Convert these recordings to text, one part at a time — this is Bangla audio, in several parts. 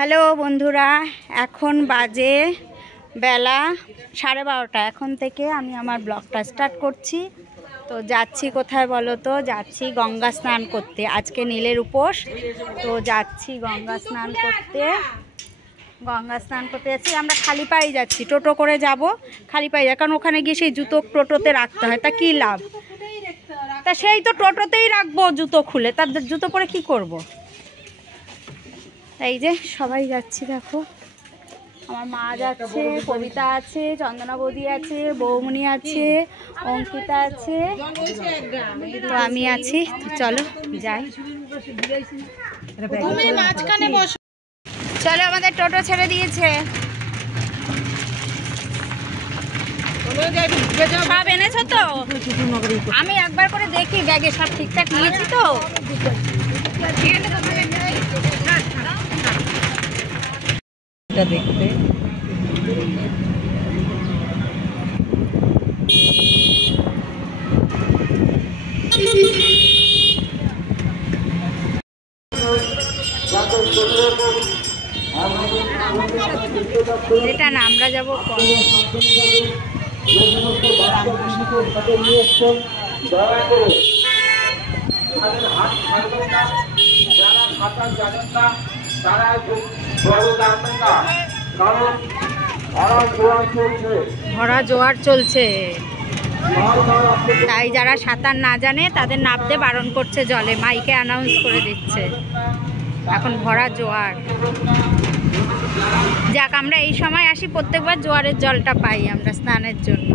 হ্যালো বন্ধুরা, এখন বাজে বেলা 12:30। এখন থেকে আমি আমার ব্লগটা স্টার্ট করছি। তো যাচ্ছি কোথায় বলো তো? যাচ্ছি গঙ্গা স্নান করতে। আজকে নীলের উপোস, তো যাচ্ছি গঙ্গা স্নান করতে। যাচ্ছি। আমরা খালি পায়ে যাচ্ছি, টোটো করে যাব, খালি পায়ে কারণ ওখানে গিয়ে সেই জুতো টোটোতে রাখতে হয়, তা কী লাভ? তা সেই তো টোটোতেই রাখবো জুতো খুলে, তার জুতো পরে কি করব? এই যে সবাই যাচ্ছি, দেখো আমার মা যাচ্ছে, কবিতা আছে, চন্দনা বৌদি আছে, বৌমনি আছে, অঙ্কিতা আছে, তো আমি আছি। তো চলো যাই। চলো, আমাদের টোটো ছেড়ে দিয়েছে। সব এনেছো তো? আমি একবার করে দেখি ব্যাগে সব ঠিকঠাক নিয়েছি তো। দেখতে এটা না, আমরা যাবো ভরা জোয়ার চলছে, তাই যারা সাঁতার না জানে তাদের নামতে বারণ করছে জলে, মাইকে অ্যানাউন্স করে দিচ্ছে এখন ভরা জোয়ার। যাক, আমরা এই সময় আসি, প্রত্যেকবার জোয়ারের জলটা পাই আমরা স্নানের জন্য।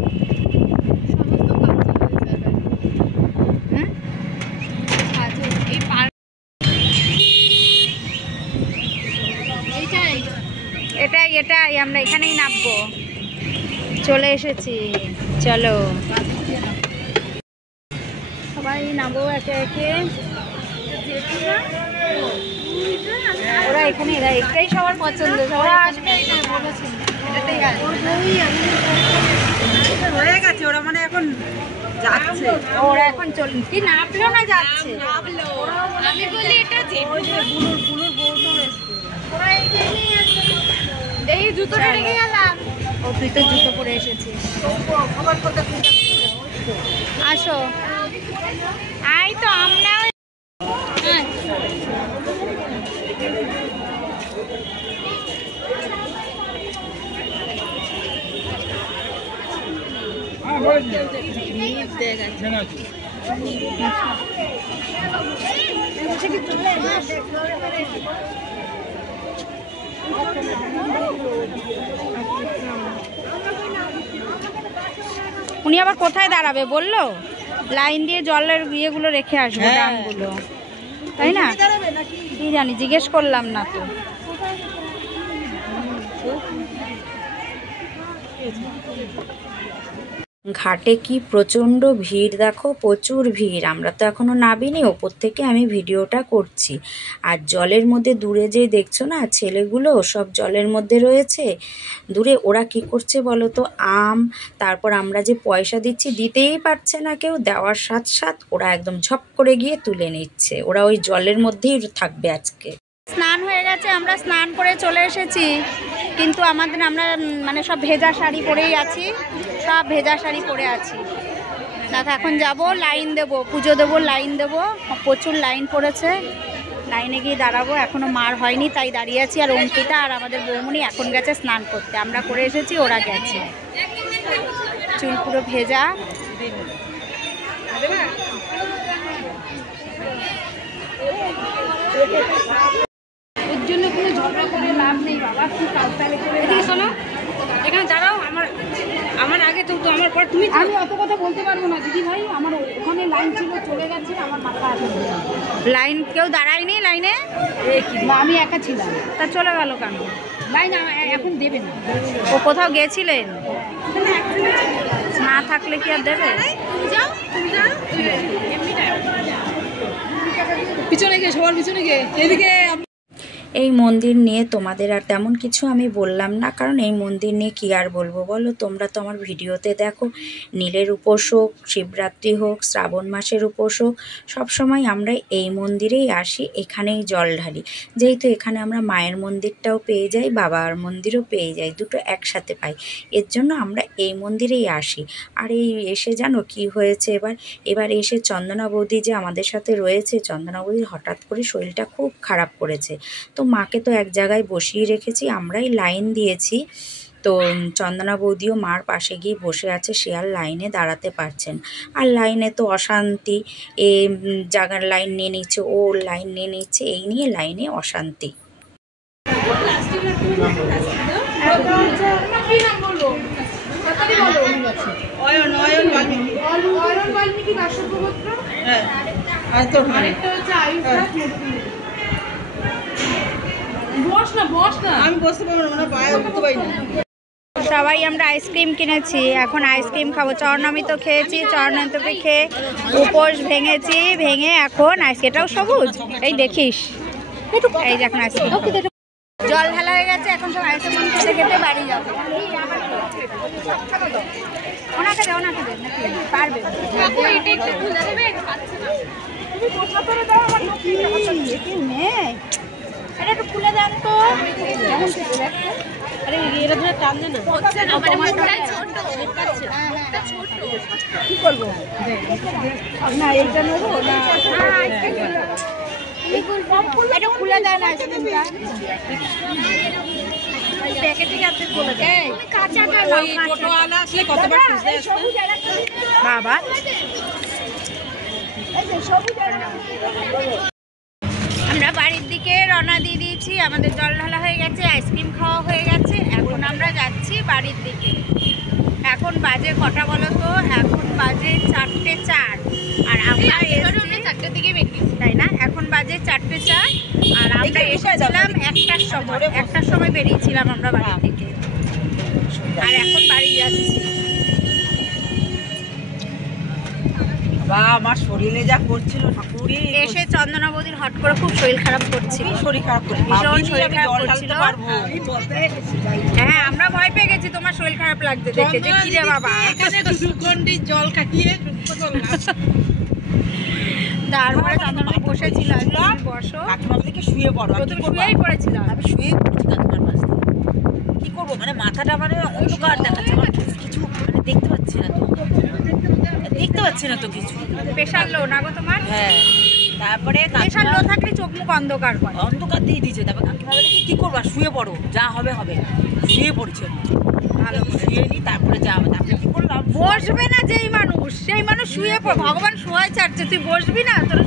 এটাই আমরা এখানেই নামবো, চলে এসেছি। চলো সবাই নামবো একে একে। ওরা এখানে, এটাই সবার পছন্দ, সবাই হয়ে গেছে। ওরা মানে এখন যাচ্ছে, ওরা এখন কি নামলো না যাচ্ছে? আমি বলি এটা এই জুতোটা রেখে গেলাম। ও, তুই তো জুতো পরে এসেছিস। আসো, আই তো আমরা উনি আবার কোথায় দাঁড়াবে বললো? লাইন দিয়ে জলের ইয়েগুলো রেখে আসবে, ড্রামগুলো, তাই না? কি জানি, জিজ্ঞেস করলাম না তো। ঘাটে কি প্রচণ্ড ভিড় দেখো, প্রচুর ভিড়। আমরা তো এখনো নামিনি, ওপর থেকে আমি ভিডিওটা করছি। আর জলের মধ্যে দূরে যেই দেখছো না, ছেলেগুলো সব জলের মধ্যে রয়েছে দূরে। ওরা কি করছে বলো তো? আম, তারপর আমরা যে পয়সা দিচ্ছি, দিতেই পারছে না কেউ, দেওয়ার সাথ সাথ ওরা একদম ঝপ করে গিয়ে তুলে নিচ্ছে। ওরা ওই জলের মধ্যেই থাকবে আজকে। স্নান হয়ে গেছে, আমরা স্নান করে চলে এসেছি, কিন্তু আমরা মানে সব ভেজা শাড়ি পরেই আছি, সব ভেজা শাড়ি পরে আছি। দেখো এখন যাব, লাইন দেবো, পুজো দেবো, লাইন দেবো, প্রচুর লাইন পড়েছে। লাইনে গিয়ে দাঁড়াবো, এখনো মার হয়নি তাই দাঁড়িয়ে আছি। আর অঙ্কিতা আর আমাদের বৌমনি এখন গেছে স্নান করতে, আমরা করে এসেছি, ওরা গেছে। চুল পুরো ভেজা। ওর জন্য কোনো ঝগড়া করে লাভ নেই বাবা, কি কালতালে করে। শোনো, এখানে দাঁড়াও, আমার আগে তো আমার পর তুমি। আমি অত কথা বলতে পারবো না দিদি ভাই, আমার ওখানে লাইন ছিল, চলে গেছে, আমার মাথা আছে। লাইন কেউ দাঁড়ায়নি লাইনে, আমি একা ছিলাম। তা চলে গেল কেন? লাইন এখন দেবে না। ও কোথাও গেছিলেন, না থাকলে কি আর দেবে? পিছনে গিয়ে, সবার পিছনে গিয়ে, এদিকে এই মন্দির নিয়ে তোমাদের আর তেমন কিছু আমি বললাম না, কারণ এই মন্দির নিয়ে কী আর বলবো বলো, তোমরা তো আমার ভিডিওতে দেখো। নীলের উপোস হোক, শিবরাত্রি হোক, শ্রাবণ মাসের উপোস হোক, সবসময় আমরা এই মন্দিরেই আসি, এখানেই জল ঢালি। যেহেতু এখানে আমরা মায়ের মন্দিরটাও পেয়ে যাই, বাবার মন্দিরও পেয়ে যাই, দুটো একসাথে পাই, এর জন্য আমরা এই মন্দিরেই আসি। আর এই এসে জানো কি হয়েছে, এবার এসে চন্দনা বৌদি যে আমাদের সাথে রয়েছে, চন্দনা বৌদির হঠাৎ করে শরীরটা খুব খারাপ করেছে। তো মাকে তো এক জায়গায় বসিয়ে রেখেছি, আমরাই লাইন দিয়েছি। তো চন্দনা বৌদিও মার পাশে গিয়ে বসে আছে, সে আর লাইনে দাঁড়াতে পারছেন। আর লাইনে তো অশান্তি, এ জায়গার লাইন নিয়ে নিচ্ছে, ও লাইন নিয়ে নিচ্ছে, এই নিয়ে লাইনে অশান্তি। সবাই আমরা আইসক্রিম কিনেছি, এখন আইসক্রিম খাবো। চরনামি তো খেয়েছি, চরনান্তকে খেয়ে উপোস ভেঙেছি, ভেঙে এখন আইসক্রিমটাও সবুজ, এই দেখিস, এই যে এখন আইসক্রিম জল ঢালা হয়ে গেছে, এখন সব আইসক্রিম খেতে খেতে বাড়ি যাবো। ওনাকে দে, ওনাকে দে, পারবে এটা একটু খুলে দেন তো। আরে এরা ধরে টান দে না, কি করবো না, এইটা নেবো না, এটা খুলে দেন আইসক্রিমটা। বাবা আমরা বাড়ির দিকে রওনা দিয়ে দিয়েছি, আমাদের জল ঢালা হয়ে গেছে, আইসক্রিম খাওয়া হয়ে গেছে, এখন আমরা যাচ্ছি বাড়ির দিকে। এখন বাজে কটা বলো তো, এখন বাজে 4:04, আর আমরা 4টার দিকে বেরিয়েছি, তাই না? এখন বাজে 4:04, আর আমরা এসেছিলাম 1টার সময় বেরিয়েছিলাম আমরা বাড়ি থেকে, আর এখন বাড়ি যাচ্ছি। আমার শরীরে যা করছিল ঠাকুরই, এসে চন্দনা বৌদির হট করে খুব শরীর খারাপ করছিল, শরীর খারাপ করছিল, ভীষণ শরীর খারাপ করছিল। হ্যাঁ আমরা ভয় পেয়ে গেছি তোমার শরীর খারাপ লাগছে দেখে, যে কি রে বাবা, জল খাটিয়ে তারপরে চন্দনা বসেছিল, বসো কাকিমার দিকে শুয়ে পড়ো। প্রথমে শুয়েই পড়েছিলাম, আমি শুয়ে পড়েছি কাকিমার পাশ দিয়ে, কি করবো, মানে মাথাটা মানে অন্ধকার দেখাচ্ছে, আমার কিছু মানে দেখতে পাচ্ছি না তো কিছু। প্রেশার লো না গো তোমার? হ্যাঁ, তারপরে প্রেশার লো থাকলে চোখ মুখ অন্ধকার করে, অন্ধকার দিয়ে দিয়েছে। তারপর কাকিমা বলে কি করবো, শুয়ে পড়ো, যা হবে হবে। শুয়ে পড়েছে, ভালো শুয়ে নি, তারপরে যা হবে। তারপরে কি করলাম, বসবে না যেই মানুষ, সেই মানুষ শুয়ে পড়, ভগবান শোয়াই চাচ্ছে, তুই বসবি না, তোর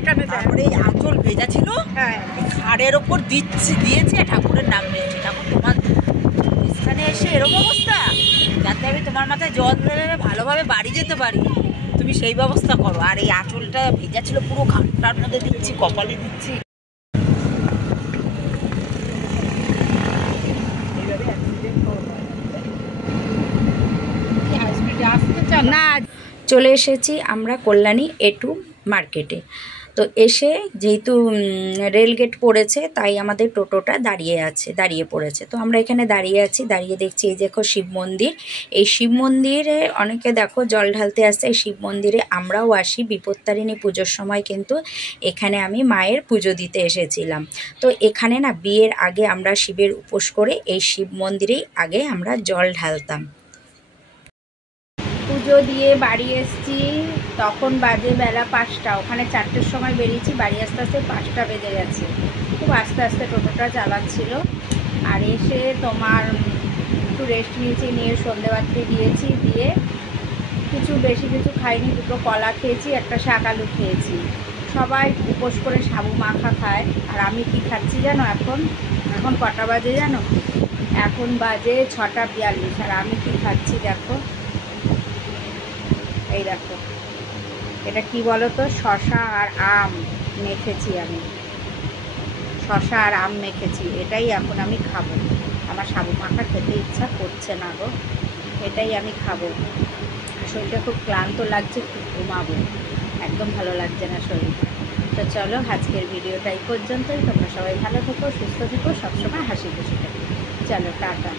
এখানে। তারপরে এই আঁচল ভেজা ছিল, হ্যাঁ খাড়ের ওপর দিয়েছে, ঠাকুরের নাম নিয়েছে। ঠাকুর তোমার এখানে এসে এরকম অবস্থা, যাতে আমি তোমার মাথায় জল ঢেলে ভালোভাবে বাড়ি যেতে পারি, তুমি সেই ব্যবস্থা করো। আর এই আঁচলটা ভেজা ছিল, পুরো ঘাটটার মধ্যে দিচ্ছি, কপালে দিচ্ছি। না, চলে এসেছি আমরা কল্যাণী A2 মার্কেটে। তো এসে যেহেতু রেলগেট পড়েছে, তাই আমাদের টোটোটা দাঁড়িয়ে পড়েছে। তো আমরা এখানে দাঁড়িয়ে আছি, দাঁড়িয়ে দেখছি এই দেখো শিব মন্দির। এই শিব মন্দিরে অনেকে দেখো জল ঢালতে আসছে, এই শিব মন্দিরে আমরাও আসি। বিপত্তারিণী পুজোর সময় কিন্তু এখানে আমি মায়ের পুজো দিতে এসেছিলাম। তো এখানে না বিয়ের আগে আমরা শিবের উপোস করে এই শিব মন্দিরেই আগে আমরা জল ঢালতাম। পুজো দিয়ে বাড়ি এসছি, তখন বাজে বেলা 5টা, ওখানে 4টের সময় বেরিয়েছি, বাড়ি আস্তে আস্তে 5টা বেজে গেছে। খুব আস্তে আস্তে টোটোটা চালাচ্ছিল। আর এসে তোমার একটু রেস্ট নিয়ে সন্ধেবাতি দিয়েছি, দিয়ে বেশি কিছু খাইনি, 2টো কলা খেয়েছি, একটা শাক আলু খেয়েছি। সবাই উপোস করে সাবু মাখা খায়, আর আমি কি খাচ্ছি জানো, এখন কটা বাজে জানো, এখন বাজে 6:42, আর আমি কি খাচ্ছি দেখো, এই দেখো, এটা কি বলো তো, শসা আর আম মেখেছি আমি, শসা আর আম মেখেছি, এটাই এখন আমি খাবো। আমার সাবু মাখা খেতে ইচ্ছা করছে না গো, এটাই আমি খাবো। শরীরটা খুব ক্লান্ত লাগছে, খুব ঘুমাবো, একদম ভালো লাগছে না শরীর। তো চলো আজকের ভিডিওটা এই পর্যন্তই। তোমরা সবাই ভালো থেকো, সুস্থ থেকো, সবসময় হাসি খুশি থেকো। চলো টাটা।